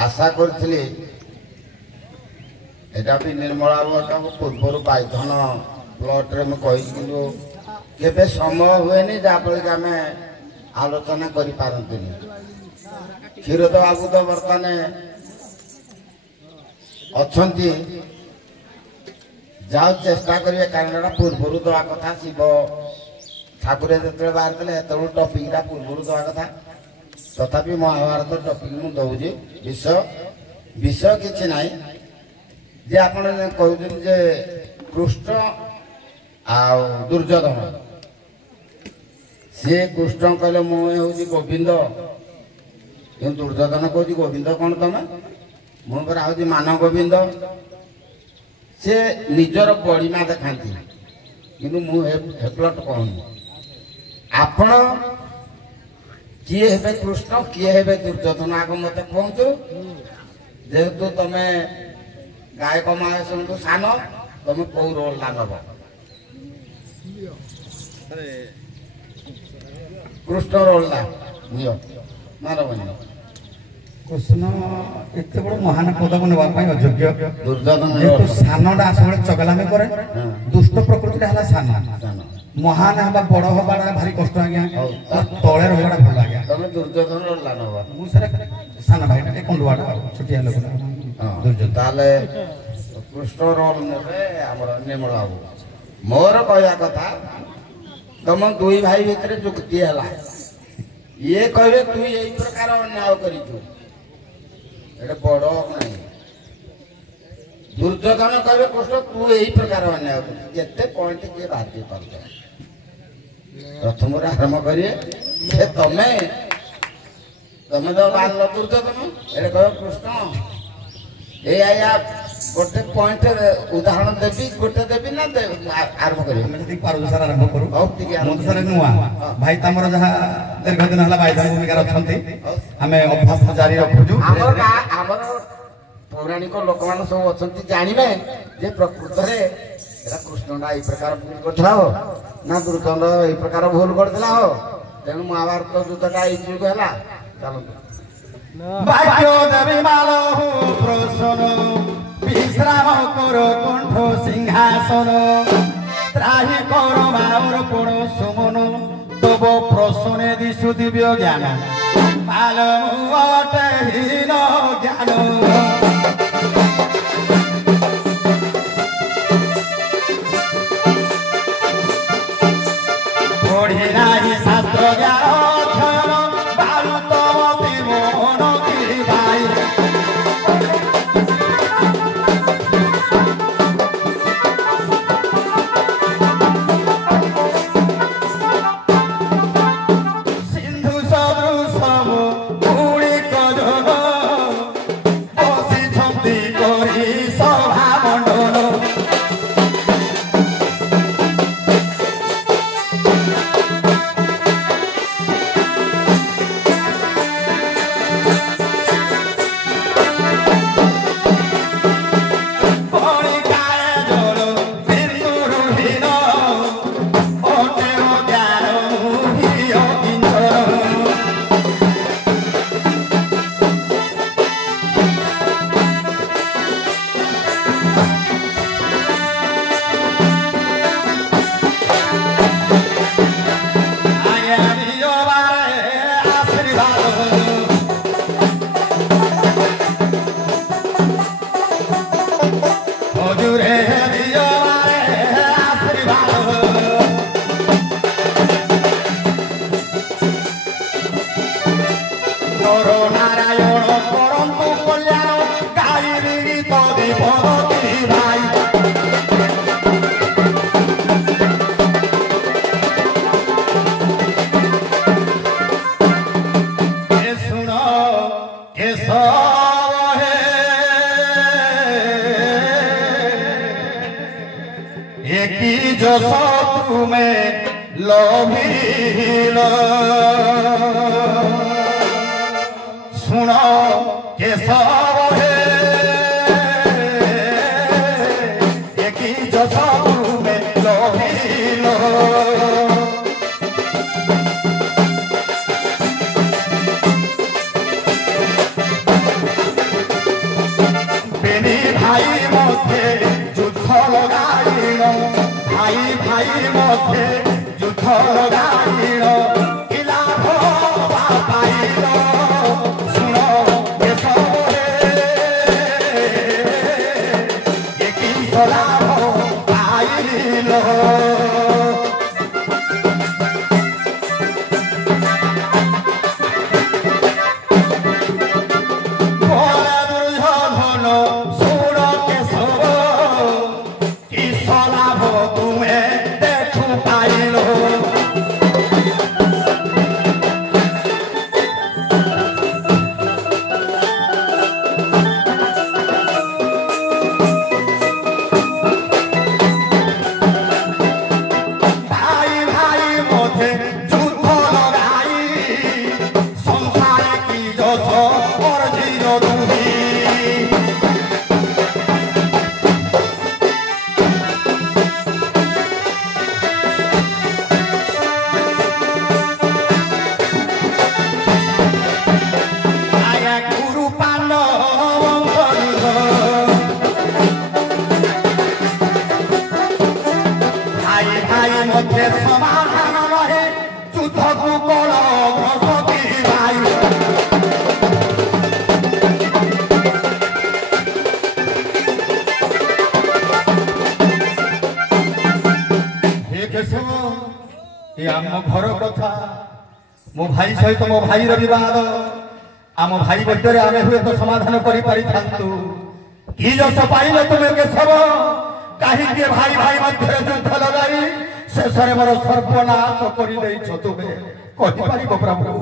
आशा करी एटा भी Nirmala पूर्वर Python plot में कही कि समय हुए जहाँफल आम आलोचना कर क्षीरद बाबू तो बर्तमान अच्छा जाओ चेष्टा करेंगे कारण पूर्वर दवा कथा शिव ठाकुर जो बाहर थे टपिकटा पूर्वर दवा कथा तथापि महाभारत टपिक मुझे दौजी विषय किसी ना जे आप कहते कृष्ण आ दुर्योधन सी कृष्ण कहले मुझे गोविंद दुर्योधन कह गोविंद कौन तुम मुझे हूँ मान गोविंद से निजर बड़ीमा देखा कि हेप्लट कहूनी आपण किए हे कृष्ण किए हे दुर्योधन आग मत कहतु जेहेतु तुम गायक महाशय सान तुम कौ रोल नब कृष्ण रोल नियो मानवनी कृष्ण एत बड़ महान पद को नापी अयोग्य दुर्योधन जेहेतु सानटा सब चगलामी करे दुष्ट प्रकृति है सान महान हवा बड़ हवा भारी कष्ट आज्ञा तले रहा भल आज्ञा तुम दुर्योधन रोल नब मुझे सान भाई कंडुआटा छोटिया लोक दुर्योधन ताले कृष्ण रोल ने निर्मल बाबू मोर कहया कथा तुम दुई भाई भितर जुक्ति है ये कहे तू यही प्रकार अन्याय करू बड़ नहीं दुर्योधन कहे कृष्ण तू यही प्रकार अन्याय करते पॉइंट किए बाहर पार प्रथम आरंभ करिए तमें तमें तो बाहर दुर्योधन ये कह कृष्ण ये गोटे पॉइंट उदाहरण देवी गोटे देवी ना आरंभ करें सर आरंभ करूँ सर नुआ भाई तमर जहाँ दीर्घ दिन है भाई भूमिका अच्छा आम अभ्यास जारी रखुचु आमर पौराणिक लोक मान सब अच्छा जानवे जे प्रकृत में कृष्णटा यही प्रकार भूल करता हो ना दुर्योधन यही प्रकार भूल करता हो तेणु महाभारत युद्धटा ये जुग है चलते भाग्य देवी मालहु प्रसन्न विश्राम करो कंठ सिंहासन त्राही करो माउर पुण सुमन तब प्रसन्न दिशु दिव्य ज्ञान मालहु अटे हीन ज्ञान पढ़ी नाही शास्त्र ज्ञान भाई मध्य युद्ध लगाइल भाई भाई मध्य युद्ध लगाइल कि लाभ पाइल सुन ए सबरे ये कि लाभ पाइल समाधान रहे युद्ध को कल घसती भाई आम घर कथा मो भाई सहित मो भाई बद आम भाई मध्य आम हुए तो समाधान कर कि जस पाइल तुम्हें केशव कहीं भाई भाई मध्य युद्ध लगाई शेष मोर सर्वनाश कर तुम्हें कहीपर प्रभु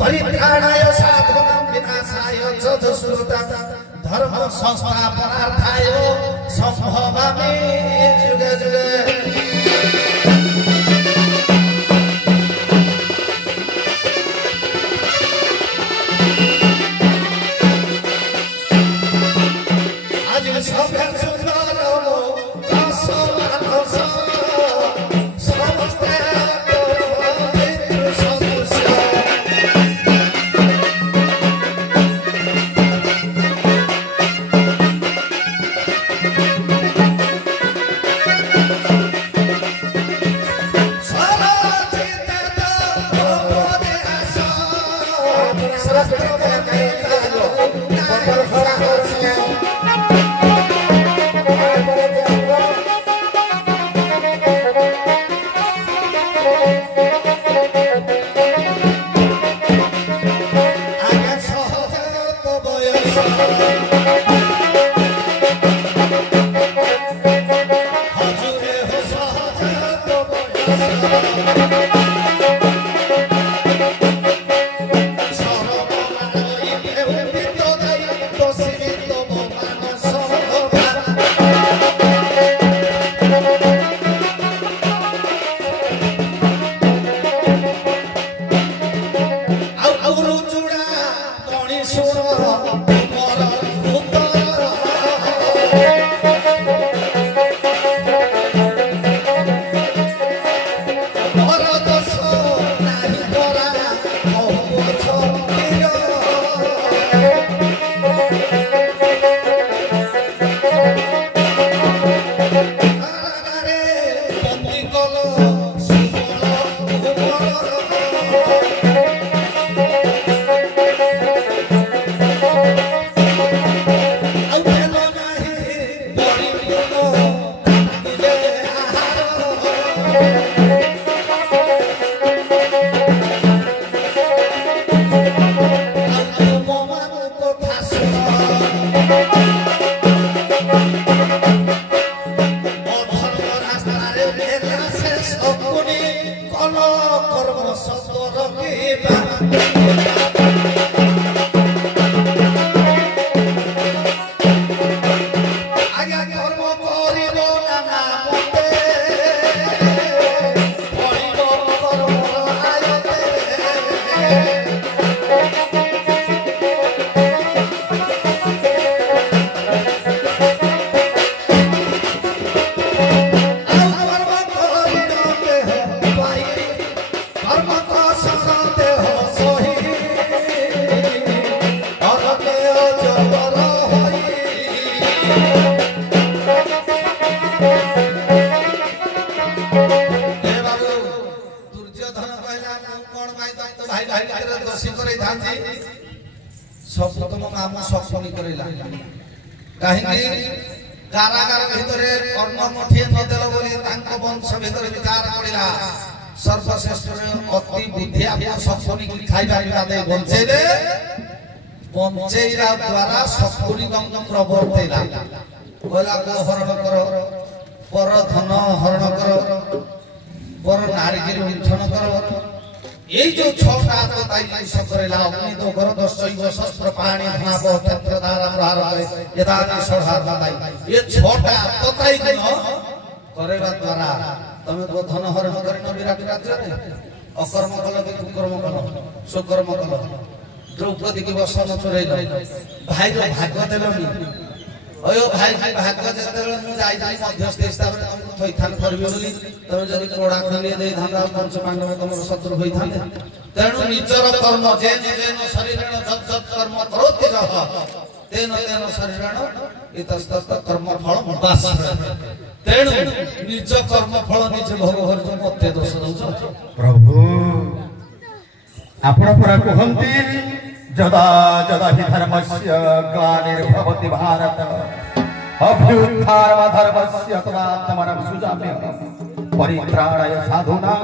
परित्राणाय साधुनां विनाशाय धर्म संस्थापनार्थाय संभवामि जुगे जुगे कारागार भितर कर्म मुठिए नदेल बोली वंश भितर विचार पड़ा सर्वश्रेष्ठ अति बुद्धिया सपनी खाइबा बंचेले बंचेरा द्वारा सपनी प्रवर्तेला बोला को हरण कर पर धन हरण कर पर नारी के लुंठन कर এই যে ছটা তো তাই সকরেলা অগ্নি তো গর দশৈব শস্ত্র পানি ভাব ক্ষেত্রধার প্রহার হয় এদানি সহার দাই এই ছটা তো তাই দিন করেবা দ্বারা তুমি তো ধন হরণ করিন বিরাট রাজ্যরে অকর্ম কল কি কুকর্ম কল সুকর্ম কল দ্রৌপদী কি বসন চড়াইল ভাই ভাগ্য দেলনি ওই ভাই ভাগ্য যেতেବେଳେ ମୁଁ ଯାଇଥିଲି ମଧ୍ୟସ୍ଥି ହିସାବରେ ତମକୁ ଥଇଥାନ କରିବି ବୋଲି ତମେ ଯଦି କୋଡ଼ା ଖଣ୍ଡିଏ ଦେଇଥାନ୍ତା ପଞ୍ଚ ପାଣ୍ଡବ ତମର ଶତ୍ରୁ ହୋଇଥାନ୍ତେ ତେଣୁ ନିଜର କର୍ମ ଯେନ ଯେନ ଶରୀରେଣ ଯତ୍ ଯତ୍ କର୍ମ କରୋତି ଯଃ ତେନ ତେନ ଶରୀରେଣ ଇତସ୍ତତ କର୍ମ ଫଳ ବାସ ତେଣୁ ନିଜ କର୍ମ ଫଳ ନିଜେ ଭୋଗ କରୁଛ ମତେ ଦୋଷ ଦଉଛ ପ୍ରଭୁ ଆପଣ ପରା କୁହନ୍ତି जदा जदा हि धर्मस्य ग्लानिर्भवति भारत अभ्युत्थानमधर्मस्य तदात्मनं सुजाम्यहं परित्राणाय साधूनां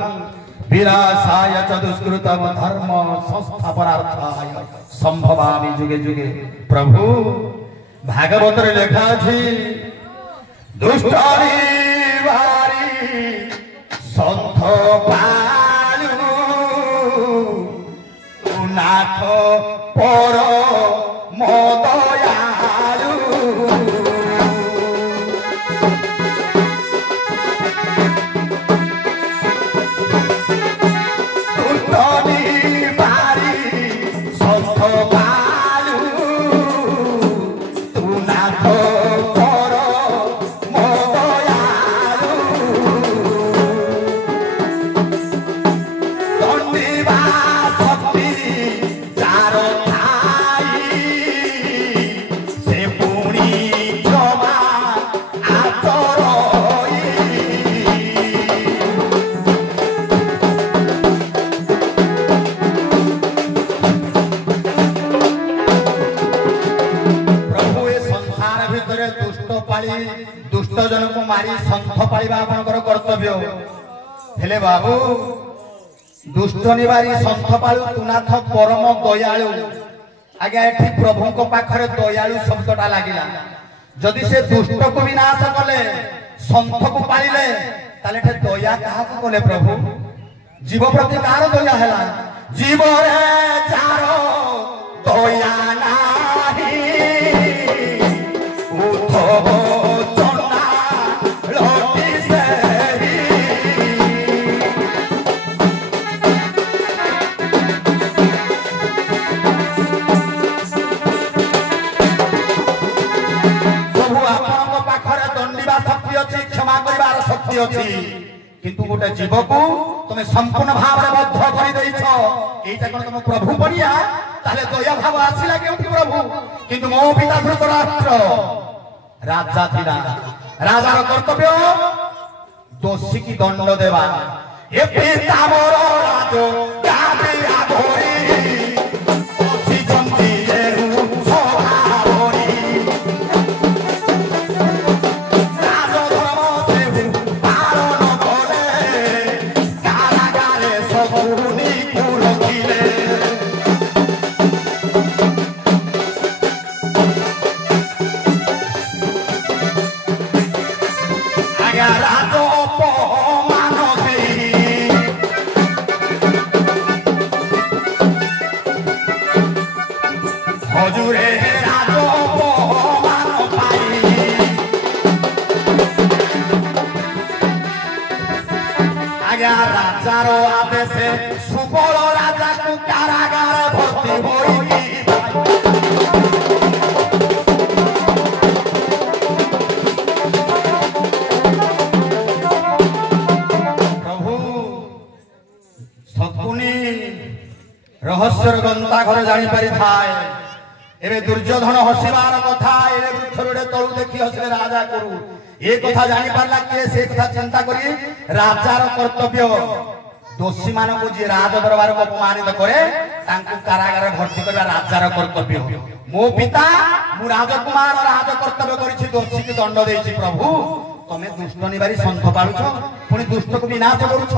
विनाशाय च दुष्कृतं धर्म संस्थापनार्थाय संभवामि जुगे जुगे प्रभु भागवत रे लेखा अछि दुष्टानि वारी संथ पालु नाथ पर मदयालु दुष्टनी बारी संथ पालु तू नाथ पर मदयालु दंडिवा शक्ति दुष्ट जन को मारी संथ पालिबा आपनकर कर्तव्य हेले बाबू दुष्ट निवारी संथ पालु तुनाथ परम दयालु आगे एठी प्रभु को पाखरे दयालु शब्दटा लागिला जदि से दुष्ट को विनाश कले संथ को पालिले ताले एठी दया काहा को कले प्रभु जीव प्रति कार दया हैला जीव रे चारो दया नाही उठो किंतु गोटे जीव को तुम संपूर्ण भाव में बद्ध कर एटा कोन तुम प्रभु बनिया ताले दया भाव आसिला केउठी प्रभु किंतु मो पिता धृतराष्ट्र राजा थिला राजार कर्तव्य दोषी की दंड देवा ए पिता मोर राजो गाबे आधोरी ओसी जंती एरु सोहावरी राजो धर्म से पालन करे कारागारे सबुनी को रखिले आज्ञा राजो अपमान देई रे राज अपमान पाई आज्ञा राजार आदेशे सुबल राजा को कारागार भर्ती होई रहस्यर गंता घर जानी पारि थाए एबे दुर्योधन हसिबार कथा एबे वृक्षरे तळु देखि हसले राजा करू ए कथा जानी पारला के से कथा चिंता करी राजार कर्तव्य दोषी मानक जे राज दरबार को अपमानित करे तांकु कारागार भर्ती करबा राजार कर्तव्य मो पिता मु राजकुमार राज कर्तव्य करिछि दोषी के दंड देछि प्रभु तमे दुष्ट निवारी संत पालुछ पुणी दुष्ट को विनाश करूछ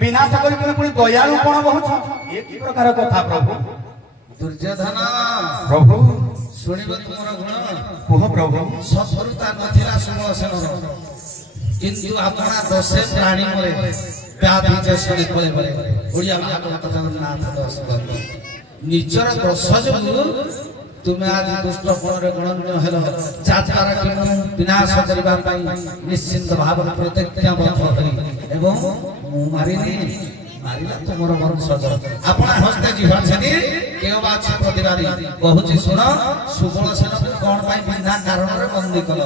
विनाश करी तुमे पुणी दयालु कोन बहुछ ए की प्रकार कथा प्रभु दुर्योधन प्रभु सुनिब तुमर गुण कुह प्रभु सफलता नथिला सुमसेन किंतु अपना दोषे प्राणी मरे व्याधि जे सुनि बोले बोले ओडिया भागवत जगन्नाथ दास निजर दोष जो तुमे आज दुष्ट कोणरे गणन्य हेलो चाचार कि विनाश करबा पई निश्चिंत भाव प्रतिज्ञाबद्ध करी एवं मारिनी मारिला तुमर वंशज आपण हस्ते जीवन छथि केओ बात प्रतिवादी कहूची सुन सुबल सेन कोन पई बिना कारण रे बंदी कल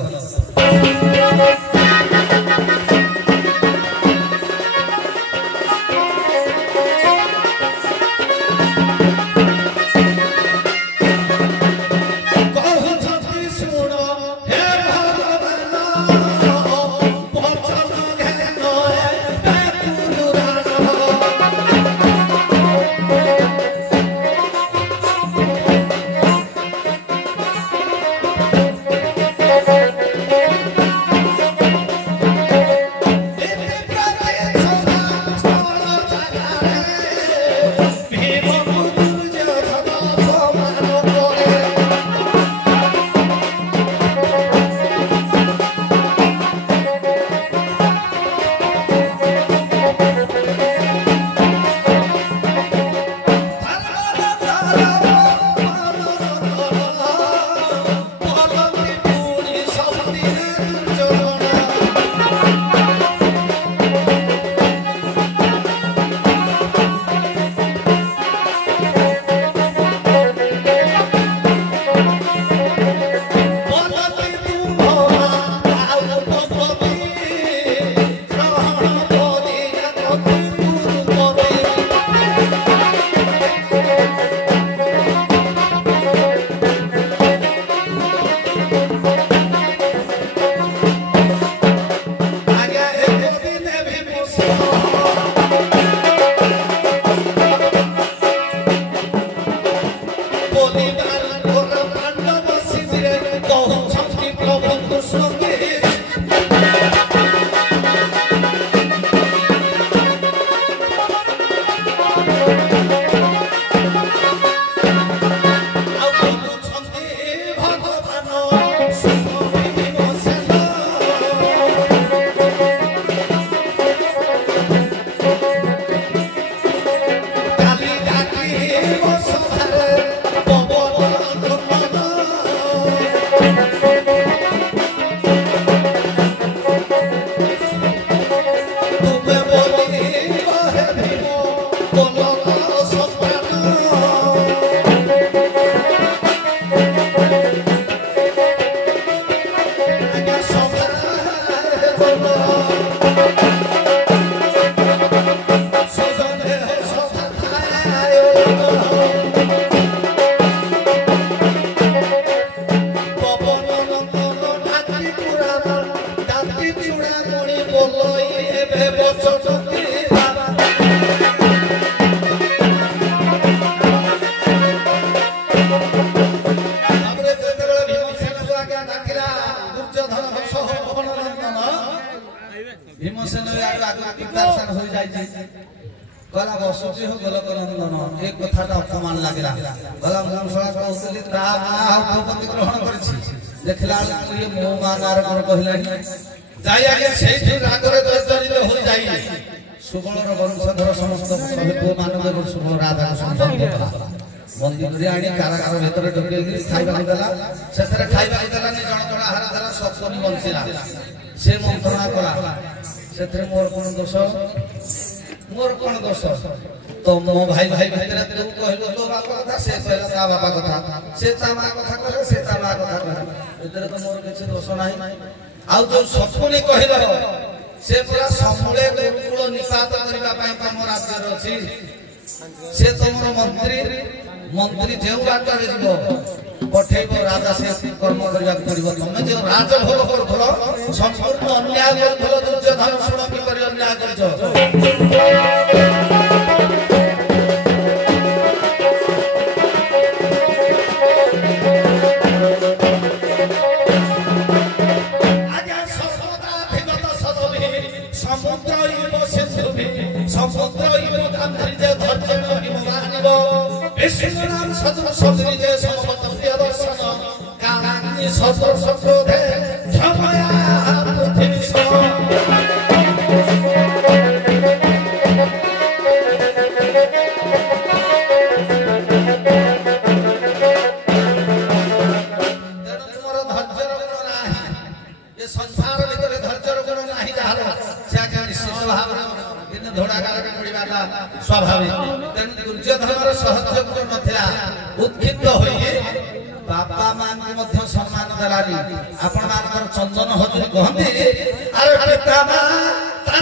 गला बसुची हो गल करंदन एक कथाटा अपमान लागला गला मुसला कहतली ता मा उपपति ग्रहण करछि देखला ये मो मा नारकर कहलानी जाई आगे सेठी रागरे जर्जरित हो जाई सुबलर वंशधर समस्त कवित्व मानव सुबल राजा संबंध बंदी कर आनी कारागार भीतर ढुकेई खाइबा देला शेषरे खाइबा देलानी जण जण आहार देला सपनी बंसीला से मंत्रणा कला सेथरे मोर कोन दोष तो मो भाई भीतर तू कहलो तो बाप कथा से कहला ता बापा कथा से ता मा कथा कहले से ता मा कथा कहले भीतर तो मोर किछ दोष नाही आउ जो सपनी कहलो से पूरा समूले गुरुकुल निपात करबा पई तम राज्य अछि से तमरो मंत्री जेउ बाटरे जीवो पठेबो राजा से कर्म करबा पड़िबो तमे जे राजभोग करथलो संपूर्ण अन्याय करथलो दुर्योधन सुण कि करी अन्याय करछो समुद्र इबो गांधी जे धैर्य हिमवानिबो विष्णुनाम सदृश सदृश जे समवतव्य दर्शन कालाग्नि सदृश क्रोधे क्षमया पृथ्वी सो संसार भीतर धैर्य गुण नाही जाहलो से निश्चित भाव धोड़ा गाला पड़िबाला स्वाभाविक तेन दुर्योधनर सहज गुण नथिला उत्खिप्त होई बापा मान के मध्य सम्मान दलाली आपण मानकर चंदन हजूरी कहंती अरे पिता मा ता